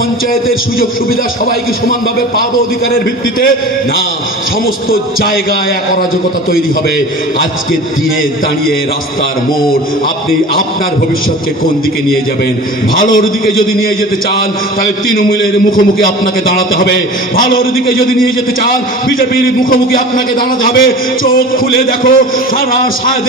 পঞ্চায়েতের সুযোগ সুবিধা সবাইকে সমানভাবে পাবো অধিকারের ভিত্তিতে না, সমস্ত জায়গায় এক অরাজকতা তৈরি হবে। আজকের দিনে দাঁড়িয়ে রাস্তার মোড় আপনি আপনার ভবিষ্যৎকে কোন দিকে নিয়ে যাবেন? ভালোর দিকে যদি নিয়ে যেতে চান তাহলে তৃণমূলের মুখোমুখি আপনাকে দাঁড়াতে হবে। ভালোর দিকে যদি নিয়ে যেতে চান বিজেপির মুখোমুখি আপনাকে দাঁড়াতে হবে। চোখ খুলে দেখো, সারা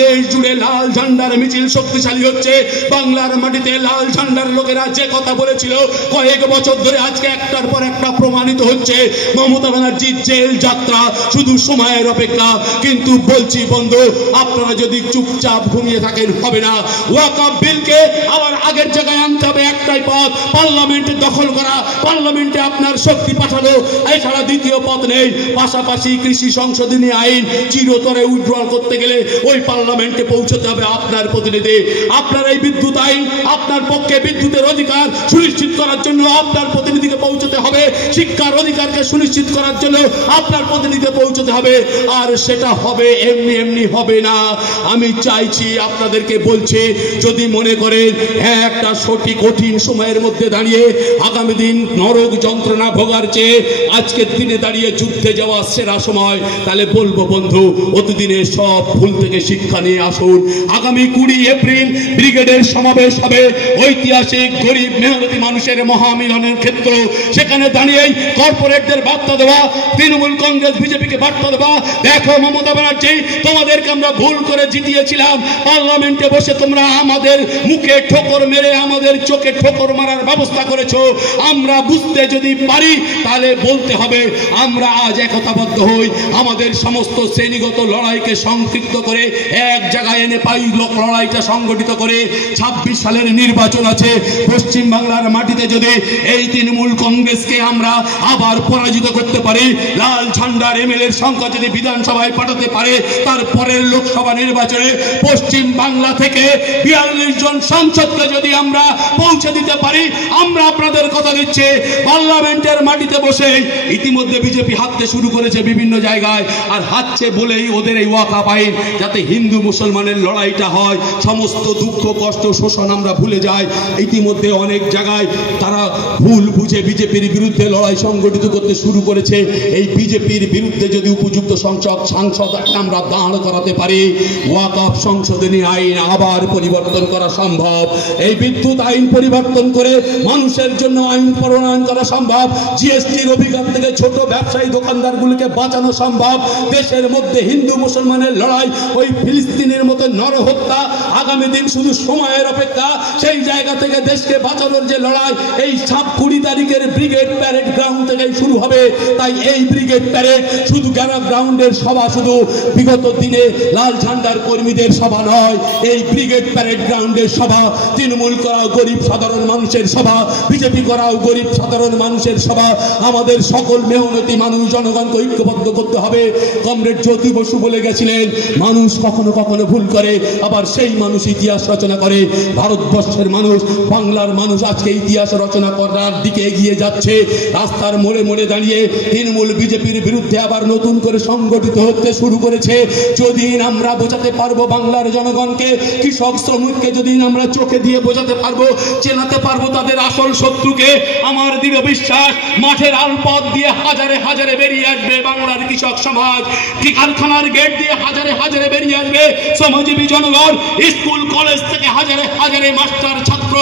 দেশ জুড়ে লাল ঝান্ডার মিছিল শক্তিশালী হচ্ছে। বাংলার মাটিতে লাল ঝান্ডার লোকেরা যে কথা বলেছিল কয়েক বছর ধরে আজকে একটার পর একটা প্রমাণিত হচ্ছে। মমতা ব্যানার্জির জেল যাত্রা শুধু সময়ের অপেক্ষা। কিন্তু বলছি বন্ধু, আপনারা যদি চুপচাপ ঘুমিয়ে থাকেন হবে না। ওয়াকফ বিলকে আবার আগের জায়গায় আনতে হবে। একটাই পথ, পার্লামেন্টে দখল করা, পার্লামেন্টে আপনার শক্তি পাঠানো, এছাড়া দ্বিতীয় পথ নেই। পাশাপাশি কৃষি সংশোধনী আইন চিরতরে উইথড্রল করতে গেলে ওই পার্লামেন্টে পৌঁছতে হবে আপনার প্রতিনিধি। আপনার এই বিদ্যুৎ আইন, আপনার পক্ষে বিদ্যুতের অধিকার সুনিশ্চিত করার জন্য আপনার প্রতিনিধিকে পৌঁছতে হবে। শিক্ষার অধিকারকে সুনিশ্চিত করার জন্য আপনার প্রতিনিধিকে পৌঁছতে হবে। আর সেটা হবে এমনি এমনি হবে না। আমি চাইছি, আপনাদেরকে বলছি, যদি মনে করেন একটা সঠিক কঠিন সময়ের মধ্যে দাঁড়িয়ে আগামী দিন নরক যন্ত্রণা ভোগার চেয়ে আজকের দিনে দাঁড়িয়ে যুদ্ধে যাওয়া সেরা সময়, তাহলে বলবো বন্ধু, অতীদিনের সব ভুল থেকে শিক্ষা নিয়ে আসুন। আগামী 20 এপ্রিল ব্রিগেডের সমাবেশ হবে, ঐতিহাসিক গরিব মেহনতি মানুষের মহামিলনের ক্ষেত্র। সেখানে দাঁড়িয়ে কর্পোরেটদের বার্তা দেওয়া, তৃণমূল কংগ্রেস বিজেপিকে বার্তা দেওয়া, দেখো মমতা ব্যানার্জি, তোমাদেরকে আমরা ভুল করে জিতিয়েছিলাম। পার্লামেন্টে বসে তোমরা আমাদের মুখে ঠোকর মেরে আমাদের চোখে ঠোকর মারার ব্যবস্থা করেছো। আমরা বুঝতে যদি পারি তাহলে বলতে হবে আমরা আজ একতাবদ্ধ হই। আমাদের সমস্ত শ্রেণীগত লড়াইকে সংক্ষিপ্ত করে এক জায়গায় এনে পাই লড়াইটা সংগঠিত করে 26 সালের নির্বাচন আছে। পশ্চিম বাংলার মাটিতে যদি এই তৃণমূল কংগ্রেসকে আমরা আবার পরাজিত করতে পারি, লাল ঝান্ডার এমএলএর সংখ্যা যদি বিধানসভায় পাঠাতে পারে, তারপরের লোকসভা নির্বাচনে পশ্চিম বাংলা থেকে 42 জন সংসদকে যদি আমরা পৌঁছে দিতে পারি, আমরা আপনাদের কথা দিচ্ছি পার্লামেন্টের মাটিতে বসে। ইতিমধ্যে বিজেপি হাঁটতে শুরু করেছে বিভিন্ন জায়গায়, আর হাঁটছে বলেই ওদের এই ওয়াকফ আইন, যাতে হিন্দু মুসলমানের লড়াইটা হয়, সমস্ত দুঃখ কষ্ট শোষণ আমরা ভুলে যাই। ইতিমধ্যে অনেক জায়গায় তারা ভুল বুঝে বিজেপির বিরুদ্ধে লড়াই সংগঠিত করতে শুরু করেছে। এই বিজেপির বিরুদ্ধে যদি উপযুক্ত সাংসদ আমরা দাঁড় করাতে পারি, ওয়াকফ সংশোধনী আইন আবার পরিবর্তন করা সম্ভব। এই বিদ্যুৎ আইন পরিবর্তন করে মানুষের জন্য আইন প্রণয়ন করা সম্ভব। জিএসটির অভিজ্ঞতা থেকে ছোট ব্যবসায়ী দোকানদারগুলোকে বাঁচানো সম্ভব। দেশের মধ্যে হিন্দু মুসলমানের লড়াই, ওই ফিলিস্তিনের মতো নরহত্যা আগামী দিন শুধু সময়ের অপেক্ষা। সেই জায়গা থেকে দেশকে বাঁচানোর যে লড়াই, এই 20 তারিখের ব্রিগেড প্যারেড গ্রাউন্ড থেকেই শুরু হবে। তাই এই ব্রিগেড প্যারেড শুধু গ্রাউন্ডের সভা, শুধু বিগত দিনে লাল ঝান্ডার কর্মীদের সভা নয়। এই ব্রিগেড প্যারেড গ্রাউন্ডের সভা, তৃণমূল করাও গরিব সাধারণ মানুষের সভা, বিজেপি করাও গরিব সাধারণ মানুষের সভা। আমাদের সকল মেহনতি মানুষ জনগণকে ঐক্যবদ্ধ করতে হবে। কমরেড জ্যোতি বসু বলে গেছিলেন, মানুষ কখনো কখনো ভুল করে, আবার সেই মানুষ ইতিহাস রচনা করে। ভারতবর্ষের মানুষ, বাংলার মানুষ আজকে ইতিহাস রচনা করার দিকে এগিয়ে যাচ্ছে। রাস্তার মোড়ে মোড়ে দাঁড়িয়ে তৃণমূল বিজেপির বিরুদ্ধে আবার নতুন করে সংগঠিত হতে শুরু করেছে। যদি আমরা বোঝাতে পারবো বাংলার জনগণকে, কৃষক শ্রমিককে যদি আমরা চোখে দিয়ে বোঝাতে পারবো, চেনাতে পারবো তাদের আসল শত্রুকে, আমার দৃঢ় বিশ্বাস মাঠের আলপথ দিয়ে হাজারে হাজারে বেরিয়ে আসবে বাংলার কৃষক সমাজ। কারখানার গেট দিয়ে হাজারে হাজারে বেরিয়ে আসবে শ্রমজীবী জনগণ। স্কুল কলেজ থেকে হাজারে হাজারে মাস্টার ছাত্র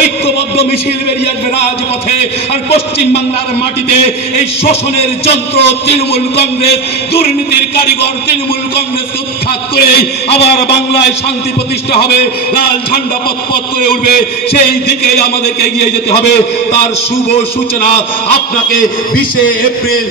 ঐক্যবদ্ধ মিছিল বেরিয়ে আসবে রাজপথে। আর পশ্চিম বাংলার মাটিতে এই শোষণের যন্ত্র তৃণমূল কংগ্রেস, দুর্নীতির কারিগর তৃণমূল কংগ্রেসকে উৎখাত করে আবার বাংলায় শান্তি প্রতিষ্ঠা হবে, লাল ঝান্ডা পথ করে উঠবে। সেই দিকে আমাদেরকে এগিয়ে যেতে হবে। তার শুভ সূচনা আপনাকে 20 এপ্রিল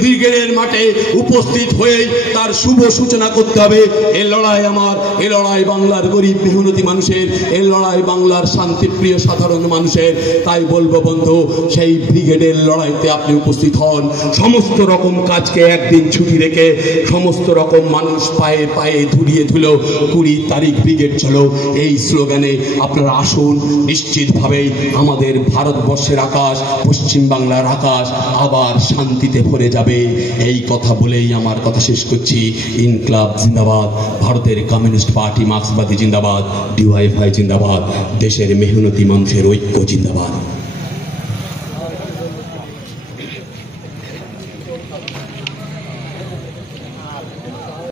ব্রিগেডের মাঠে উপস্থিত হয়ে তার শুভ সূচনা করতে হবে। এ লড়াই আমার, এ লড়াই বাংলার গরিব মেহনতি মানুষের, এ লড়াই বাংলার শান্তিপ্রিয় সাধারণ মানুষের। তাই বলবো বন্ধু, সেই ব্রিগেডের লড়াইতে আপনি উপস্থিত হন। সমস্ত রকম কাজকে একদিন ছুটি রেখে সমস্ত রকম মানুষ পায়ে পায়ে ধুলিয়ে ধুলো 20 তারিখ ব্রিগেড চলো, এই স্লোগানে আপনারা আসুন। নিশ্চিতভাবে আমাদের ভারতবর্ষের আকাশ, পশ্চিম বাংলার আকাশ আবার শান্তিতে ভরে যাবে। এই কথা বলেই আমার কথা শেষ করছি। ইনকলাব জিন্দাবাদ, ভারতের কমিউনিস্ট পার্টি মার্ক্সবাদী জিন্দাবাদ, ডিওয়াইএফআই জিন্দাবাদ, দেশের মেহনতি মানুষের ঐক্য জিন্দাবাদ। ধন্যবাদ।